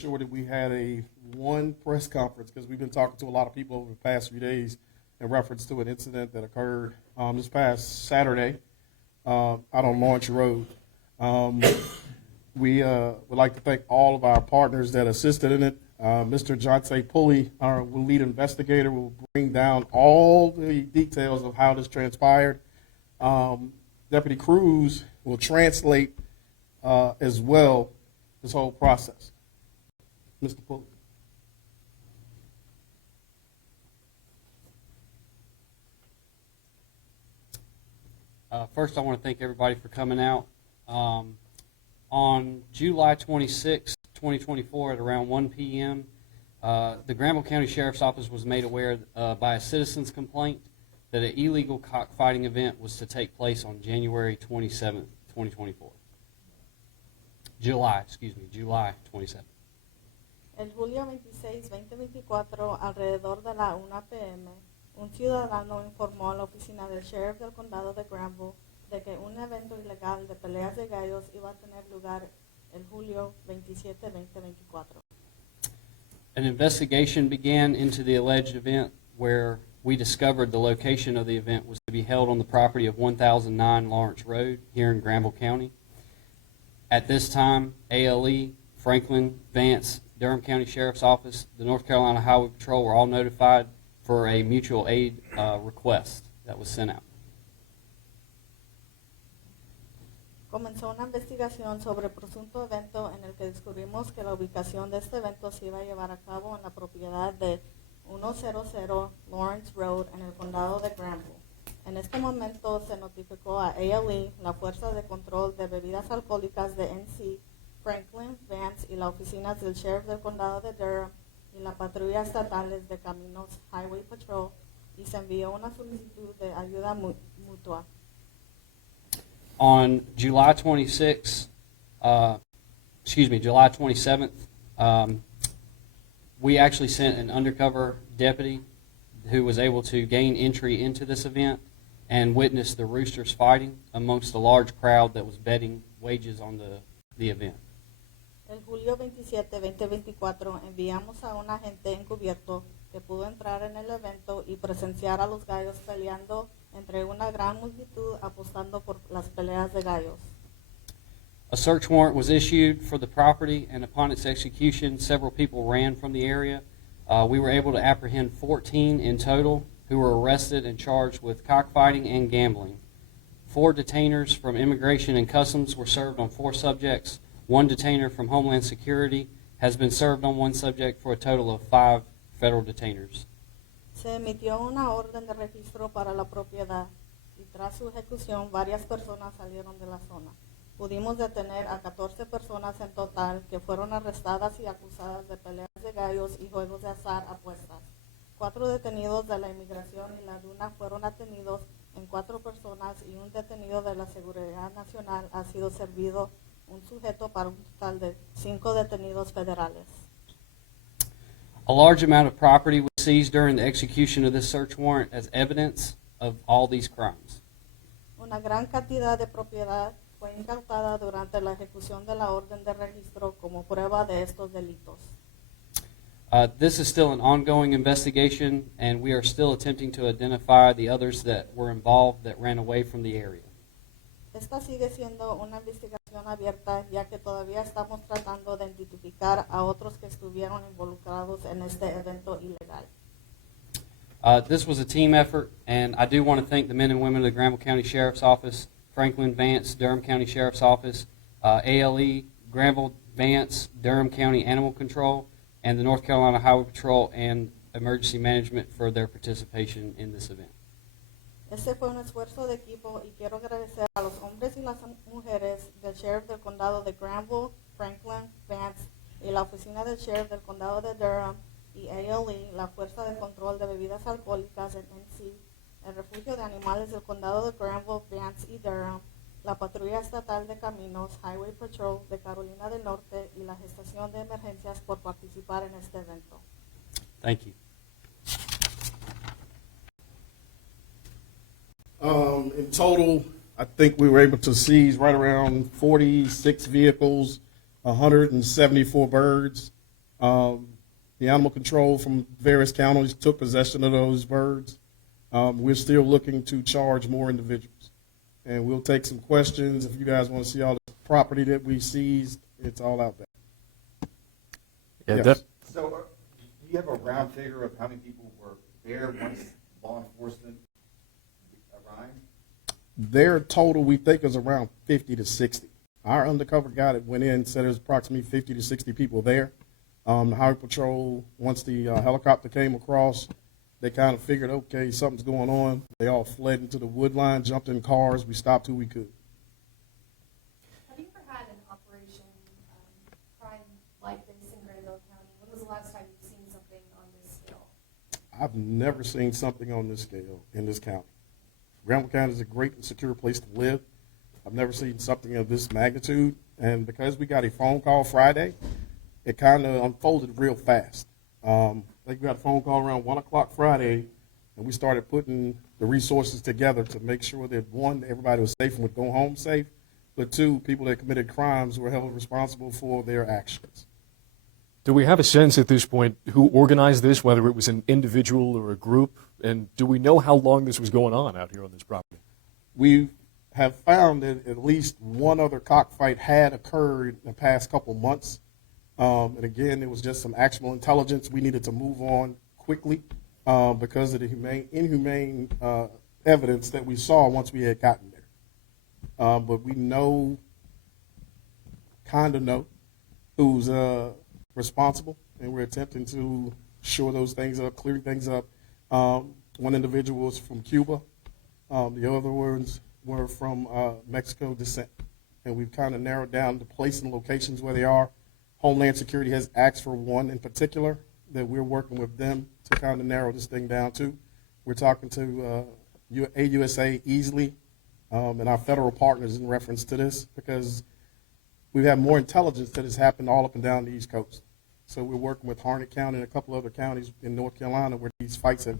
Sure that we had one press conference because we've been talking to a lot of people over the past few days in reference to an incident that occurred this past Saturday out on Lawrence Road. We would like to thank all of our partners that assisted in it. Mr. Jonte Pulley, our lead investigator, will bring down all the details of how this transpired. Deputy Cruz will translate as well this whole process. Mr. Pulley. First, I want to thank everybody for coming out. On July 26, 2024, at around 1 p.m., the Granville County Sheriff's Office was made aware by a citizen's complaint that an illegal cockfighting event was to take place on January 27, 2024. July 27. El julio 26, 2024, alrededor de la 1 p.m., un ciudadano informó a la oficina del sheriff del condado de Granville de que un evento ilegal de peleas de gallos iba a tener lugar el julio 27, 2024. An investigation began into the alleged event where we discovered the location of the event was to be held on the property of 1009 Lawrence Road here in Granville County. At this time, ALE, Franklin, Vance, Durham County Sheriff's Office, the North Carolina Highway Patrol were all notified for a mutual aid request that was sent out. Comenzó una investigación sobre el presunto evento en el que descubrimos que la ubicación de este evento se iba a llevar a cabo en la propiedad de 100 Lawrence Road en el condado de Granville. En este momento se notificó a ALE, la Fuerza de Control de Bebidas Alcohólicas de NC, Franklin, Vance y las oficinas del sheriff del condado de Durham y la patrulla estatales de caminos Highway Patrol, y se envió una solicitud de ayuda mutua. On July 27th, we actually sent an undercover deputy who was able to gain entry into this event and witness the roosters fighting amongst a large crowd that was betting wages on the event. El julio 27, 2024, enviamos a un agente encubierto que pudo entrar en el evento y presenciar a los gallos peleando entre una gran multitud apostando por las peleas de gallos. A search warrant was issued for the property, and upon its execution, several people ran from the area. We were able to apprehend 14 in total who were arrested and charged with cockfighting and gambling. 4 detainers from Immigration and Customs were served on 4 subjects. 1 detainer from Homeland Security has been served on 1 subject for a total of 5 federal detainers. Se emitió una orden de registro para la propiedad y tras su ejecución varias personas salieron de la zona. Pudimos detener a 14 personas en total que fueron arrestadas y acusadas de peleas de gallos y juegos de azar apuestas. 4 detenidos de la Inmigración y la Duna fueron detenidos en 4 personas y un detenido de la Seguridad Nacional ha sido servido un sujeto para un total de 5 detenidos federales. A large amount of property was seized during the execution of this search warrant as evidence of all these crimes. Una gran cantidad de propiedad fue incautada durante la ejecución de la orden de registro como prueba de estos delitos. This is still an ongoing investigation, and we are still attempting to identify the others that were involved that ran away from the area. Esta sigue siendo una investigación abierta, ya que todavía estamos tratando de identificar a otros que estuvieron involucrados en este evento ilegal. This was a team effort, and I do want to thank the men and women of the Granville County Sheriff's Office, Franklin, Vance, Durham County Sheriff's Office, ALE, Granville, Vance, Durham County Animal Control, and the North Carolina Highway Patrol and Emergency Management for their participation in this event. Este fue un esfuerzo de equipo y quiero agradecer a los hombres y las mujeres del sheriff del condado de Granville, Franklin, Vance y la oficina del sheriff del condado de Durham y ALE, la Fuerza de Control de Bebidas Alcohólicas en NC, el Refugio de Animales del condado de Granville, Vance y Durham, la Patrulla Estatal de Caminos, Highway Patrol de Carolina del Norte y la Gestación de Emergencias por participar en este evento. Thank you. In total, I think we were able to seize right around 46 vehicles, 174 birds, The animal control from various counties took possession of those birds. We're still looking to charge more individuals. And we'll take some questions. If you guys want to see all the property that we seized, it's all out there. Yeah, Yes. So, do you have a round figure of how many people were there once law enforcement arrived? Their total, we think, is around 50 to 60. Our undercover guy that went in said there's approximately 50 to 60 people there. The Highway Patrol, once the helicopter came across, they kind of figured, okay, something's going on. They all fled into the wood line, jumped in cars. We stopped who we could. Have you ever had an operation crime like this in Granville County? When was the last time you've seen something on this scale? I've never seen something on this scale in this county. Granville County is a great and secure place to live. I've never seen something of this magnitude. And because we got a phone call Friday, it kind of unfolded real fast. I think we got a phone call around 1 o'clock Friday, and we started putting the resources together to make sure that, one, everybody was safe and would go home safe, but two, people that committed crimes were held responsible for their actions. Do we have a sense at this point who organized this, whether it was an individual or a group? And do we know how long this was going on out here on this property? We have found that at least one other cockfight had occurred in the past couple months. And again, it was just some actionable intelligence. We needed to move on quickly because of the inhumane evidence that we saw once we had gotten there. But we kind of know who's responsible, and we're attempting to shore those things up, clear things up. One individual was from Cuba. The other ones were from Mexico descent. And we've kind of narrowed down the place and locations where they are. Homeland Security has asked for one in particular that we're working with them to kind of narrow this thing down to. We're talking to AUSA easily and our federal partners in reference to this because we have more intelligence that has happened all up and down the East Coast. So we're working with Harnett County and a couple other counties in North Carolina where these fights have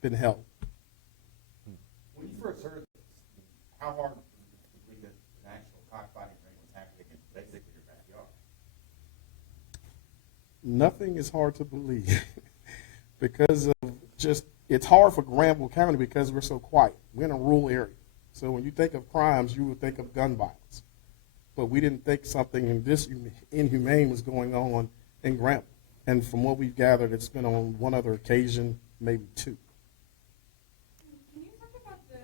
been held. When you first heard this, how hard was it to believe that an actual cockfighting ring was happening in basically your backyard? Nothing is hard to believe because of it's hard for Granville County because we're so quiet. We're in a rural area. So when you think of crimes, you would think of gun violence. But we didn't think something inhumane was going on in Granville. And from what we've gathered, it's been on one other occasion, maybe two. Can you talk about the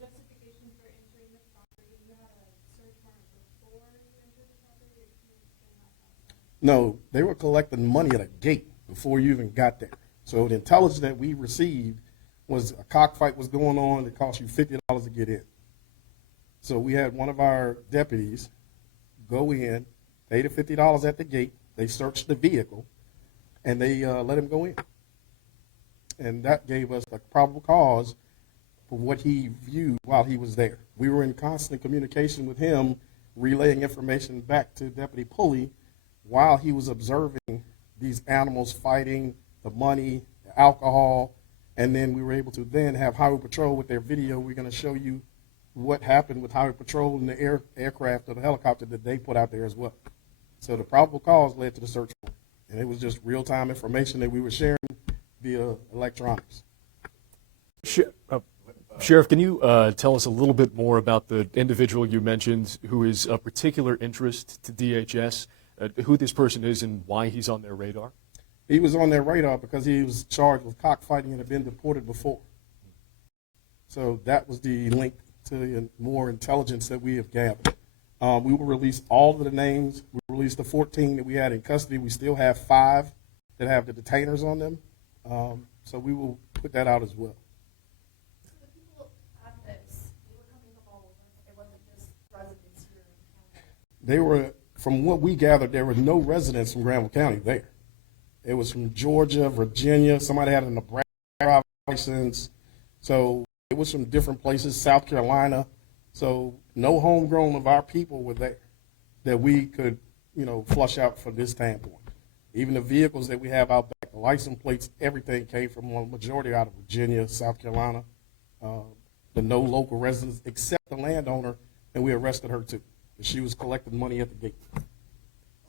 justification for entering the property? You had a search warrant before you entered the property, or can you explain that process? No, they were collecting money at a gate before you even got there. So the intelligence that we received was a cockfight was going on that cost you $50 to get in. So we had one of our deputies go in, pay the $50 at the gate. They searched the vehicle, and they let him go in. And that gave us the probable cause for what he viewed while he was there. We were in constant communication with him, relaying information back to Deputy Pulley while he was observing these animals fighting, the money, the alcohol, and then we were able to then have Highway Patrol with their video. We're going to show you what happened with Highway Patrol and the aircraft or the helicopter that they put out there as well. So the probable cause led to the search warrant, and it was just real-time information that we were sharing via electronics. Sheriff, can you tell us a little bit more about the individual you mentioned who is of particular interest to DHS, who this person is and why he's on their radar? He was on their radar because he was charged with cockfighting and had been deported before. So that was the link to more intelligence that we have gathered. We will release all of the names. We released the 14 that we had in custody. We still have 5 that have the detainers on them. So we will put that out as well. So the people at this, they were coming from all over. It wasn't just residents here in the county. They were, from what we gathered, there were no residents from Granville County there. It was from Georgia, Virginia. Somebody had a Nebraska license. So it was from different places, South Carolina. So no homegrown of our people were there that we could, flush out from this standpoint. Even the vehicles that we have out back, the license plates, everything came from a majority out of Virginia, South Carolina. The no local residents except the landowner, and we arrested her too. She was collecting money at the gate.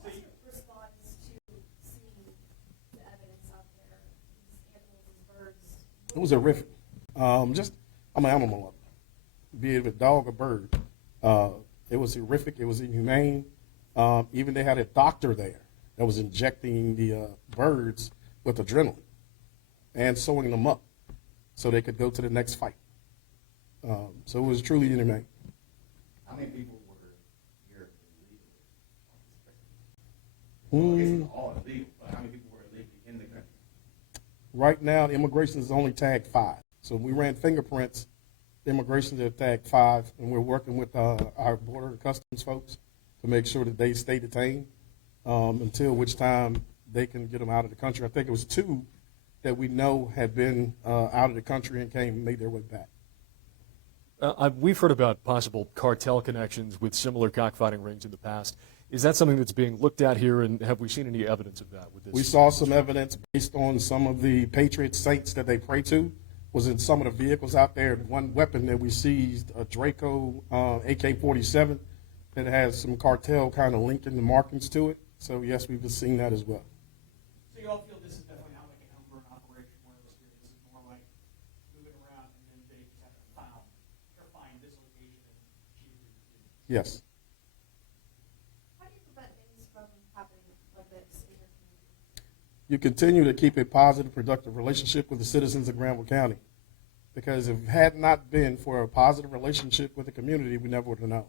What's your response to It was horrific. I'm an animal lover, be it a dog or bird. It was horrific. It was inhumane. Even they had a doctor there that was injecting the birds with adrenaline and sewing them up so they could go to the next fight. So it was truly inhumane. How many people were here illegally? Well, I guess it's all illegal, but how many people were illegally in the country? Right now, immigration is only tagged 5. So we ran fingerprints. Immigration have tagged 5, and we're working with our border and customs folks to make sure that they stay detained until which time they can get them out of the country. I think it was 2 that we know had been out of the country and came and made their way back. We've heard about possible cartel connections with similar cockfighting rings in the past. Is that something that's being looked at here, and have we seen any evidence of that with this? We saw some evidence based on some of the Patriot saints that they pray to was in some of the vehicles out there. One weapon that we seized, a Draco AK-47, that has some cartel kind of linked in the markings to it. So yes, we've just seen that as well. So you all feel this is definitely not like an homegrown operation where this is more like moving around and then they just have to find this location and shoot it. Yes. How do you prevent things from happening like this in your community? You continue to keep a positive, productive relationship with the citizens of Granville County. Because if it had not been for a positive relationship with the community, we never would have known.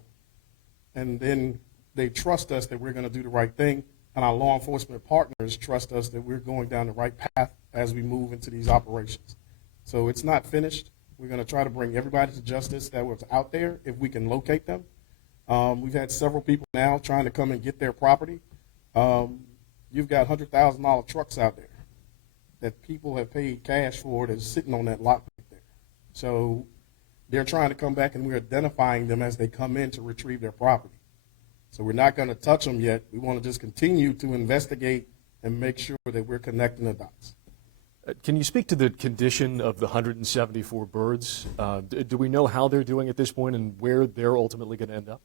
And then they trust us that we're going to do the right thing, and our law enforcement partners trust us that we're going down the right path as we move into these operations. So it's not finished. We're going to try to bring everybody to justice that was out there if we can locate them. We've had several people now trying to come and get their property. You've got $100,000 trucks out there that people have paid cash for that's sitting on that lot right there. So they're trying to come back, and we're identifying them as they come in to retrieve their property. So we're not going to touch them yet. We want to just continue to investigate and make sure that we're connecting the dots. Can you speak to the condition of the 174 birds? Do we know how they're doing at this point and where they're ultimately going to end up?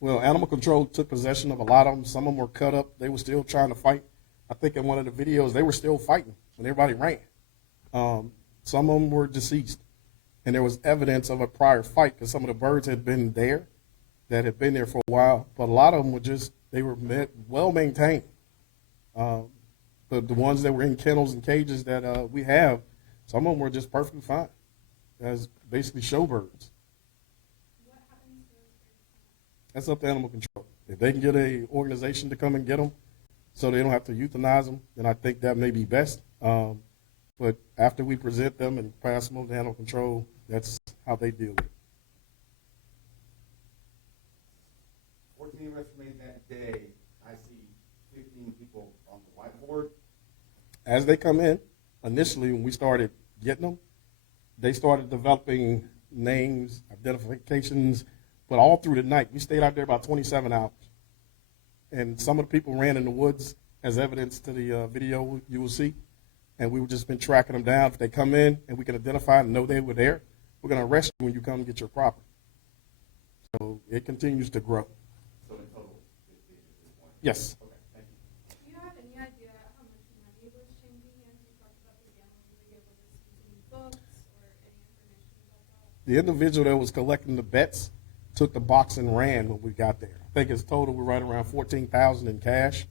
Well, Animal control took possession of a lot of them. Some of them were cut up. They were still trying to fight. I think in one of the videos, they were still fighting when everybody ran. Some of them were deceased. And there was evidence of a prior fight because some of the birds had been there, that had been there for a while. But a lot of them were well maintained. The ones that were in kennels and cages that we have, some of them were just perfectly fine as basically showbirds. What happens to those birds? That's up to animal control. If they can get an organization to come and get them so they don't have to euthanize them, then I think that may be best. But after we present them and pass them over to animal control, that's how they deal with it. 14 arrests made that day. I see 15 people on the whiteboard. As they come in, initially when we started getting them, they started developing names, identifications, but all through the night. We stayed out there about 27 hours. And some of the people ran in the woods as evidence to the video you will see. And we've just been tracking them down. If they come in and we can identify and know they were there, we're going to arrest you when you come and get your property. So it continues to grow. So in total, 15 at this point. Yes. Okay, thank you. Do you have any idea how much money was changing hands? You talked about the gallons. Were you able to see any books or any information about that? The individual that was collecting the bets took the box and ran when we got there. I think it's total we're right around $14,000 in cash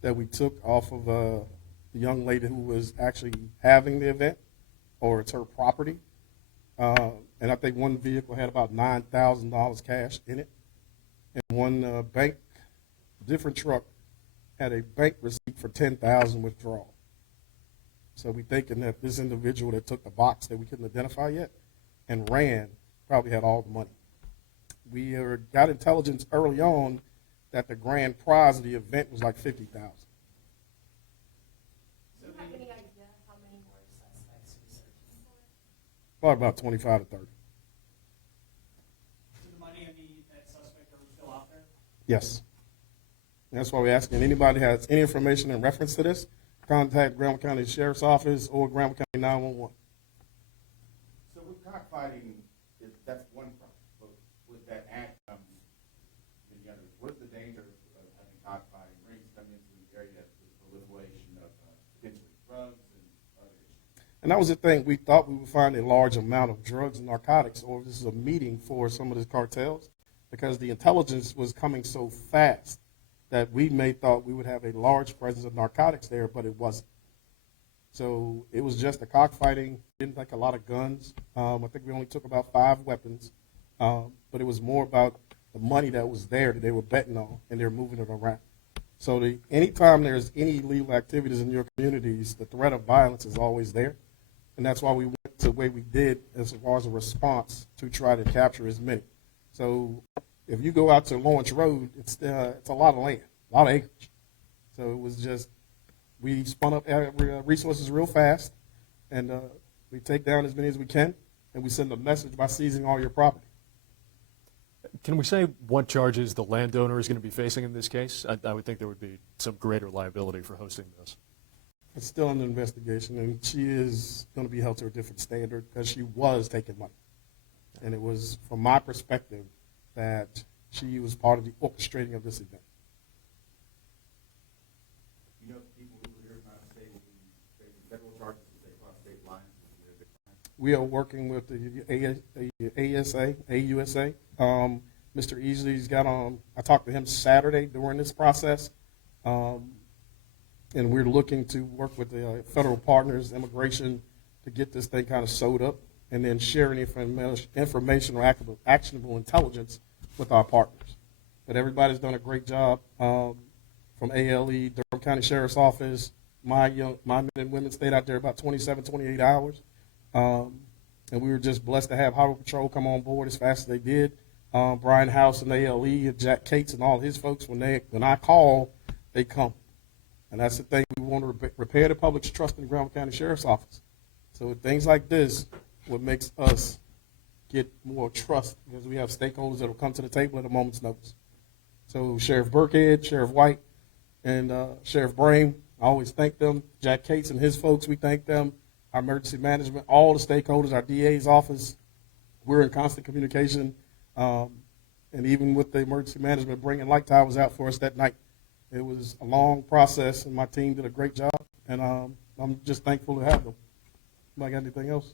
that we took off of the young lady who was actually having the event, or it's her property. And I think one vehicle had about $9,000 cash in it. And one bank, different truck, had a bank receipt for $10,000 withdrawal. So we thinking that this individual that took the box that we couldn't identify yet and ran probably had all the money. We got intelligence early on that the grand prize of the event was like $50,000. Do you have any idea how many more suspects you're searching for? Probably about 25 to 30. So the money and that suspect are still out there? Yes. And that's why we're asking anybody has any information in reference to this, contact Granville County Sheriff's Office or Granville County 911. So with cockfighting, that's one problem. But with that act comes many others. What is the danger of having cockfighting rings come into the area with proliferation of potentially drugs and other issues? And that was the thing. We thought we would find a large amount of drugs and narcotics, or this is a meeting for some of the cartels, because the intelligence was coming so fast that we may thought we would have a large presence of narcotics there, but it wasn't. So it was just a cockfighting. Didn't take a lot of guns. I think we only took about 5 weapons, but it was more about the money that was there that they were betting on, and they're moving it around. So anytime there's any illegal activities in your communities, the threat of violence is always there. And that's why we went the way we did as far as a response to try to capture as many. So if you go out to Lawrence Road, it's a lot of land, a lot of acreage. So it was just, we spun up resources real fast, and we take down as many as we can, and we send a message by seizing all your property. Can we say what charges the landowner is going to be facing in this case? I would think there would be some greater liability for hosting this. It's still under investigation, and she is going to be held to a different standard because she was taking money. And it was, from my perspective, that she was part of the orchestrating of this event. You know, people who were here trying to say will be facing federal charges if they cross state lines. We are working with the AUSA. Mr. Easley's got on, I talked to him Saturday during this process. And we're looking to work with the federal partners, immigration, to get this thing kind of sewed up and then sharing information or actionable intelligence with our partners. But everybody's done a great job from ALE, Durham County Sheriff's Office. My men and women stayed out there about 27, 28 hours. And we were just blessed to have Highway Patrol come on board as fast as they did. Brian House and ALE and Jack Cates and all his folks, when I call, they come. And that's the thing, we want to repair the public's trust in the Granville County Sheriff's Office. So with things like this, what makes us get more trust, because we have stakeholders that will come to the table at a moment's notice. So Sheriff Burkhead, Sheriff White, and Sheriff Brame, I always thank them. Jack Cates and his folks, we thank them. Our emergency management, all the stakeholders, our DA's office, we're in constant communication. And even with the emergency management bringing light towers out for us that night, it was a long process, and my team did a great job, and I'm just thankful to have them. Anybody got anything else?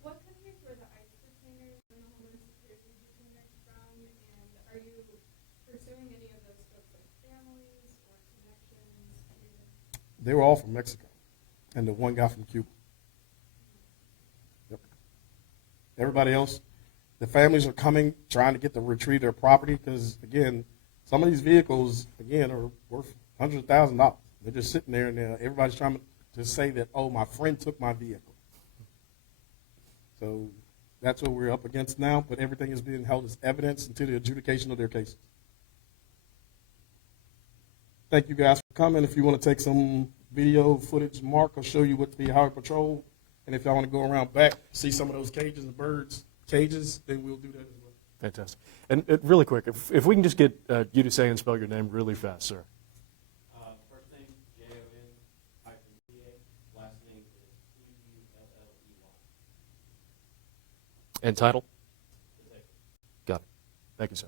What countries were the ICE detainers and the Homeland Security detainers from, and are you pursuing any of those folks like families or connections here? They were all from Mexico, and the one guy from Cuba. Yep. Everybody else, the families are coming, trying to get to retrieve their property, because, again, some of these vehicles, again, are worth hundreds of thousands of dollars. They're just sitting there, and everybody's trying to say that, oh, my friend took my vehicle. So that's what we're up against now, but everything is being held as evidence until the adjudication of their cases. Thank you guys for coming. If you want to take some video footage, Mark will show you what the Highway Patrol, and if y'all want to go around back, see some of those cages, the birds' cages, then we'll do that as well. Fantastic. And really quick, if we can just get you to say and spell your name really fast, sir. First name, Jon-P-A, last name is Ulley. And title? Got it. Thank you, sir.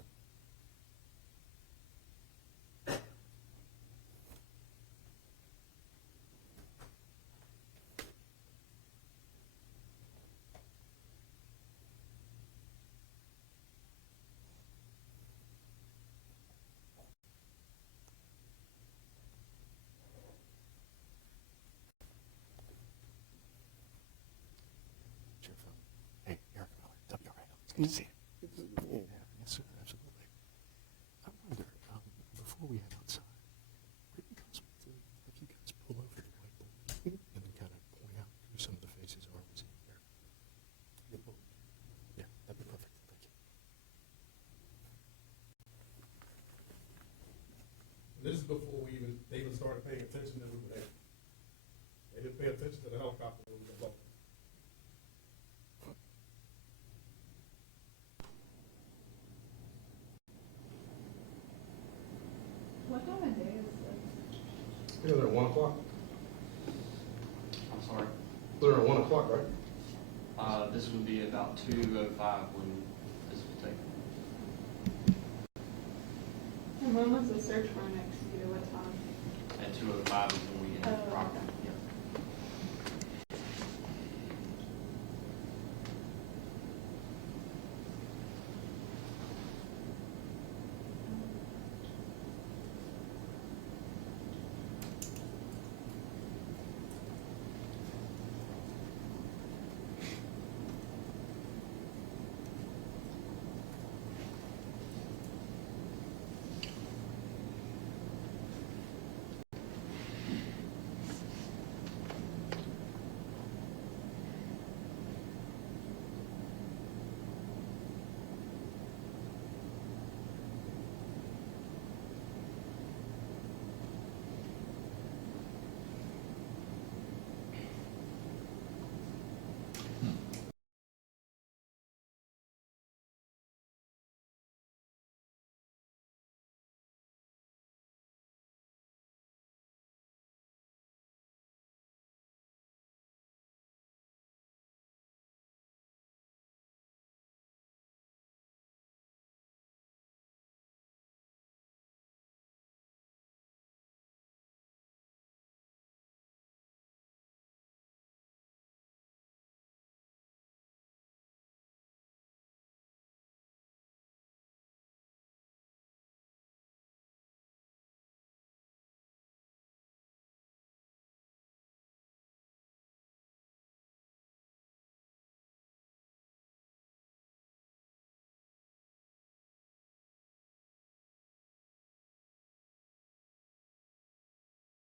Hey, Eric Miller, WRAL. It's good to see you. Yeah, yes, sir, absolutely. I wonder, before we head outside, would it be possible to have you guys pull over the whiteboard and then kind of point out who some of the faces are we seeing here? Yeah, that'd be perfect. Thank you. This is before they even started paying attention that we were there. They didn't pay attention to the helicopter when we were low. What time of day is this? Yeah, they're at 1 o'clock. I'm sorry. They're at 1 o'clock, right? This would be about 2:05 when this was taken. And when was the search warrant executed? What time? At 2:05 is when we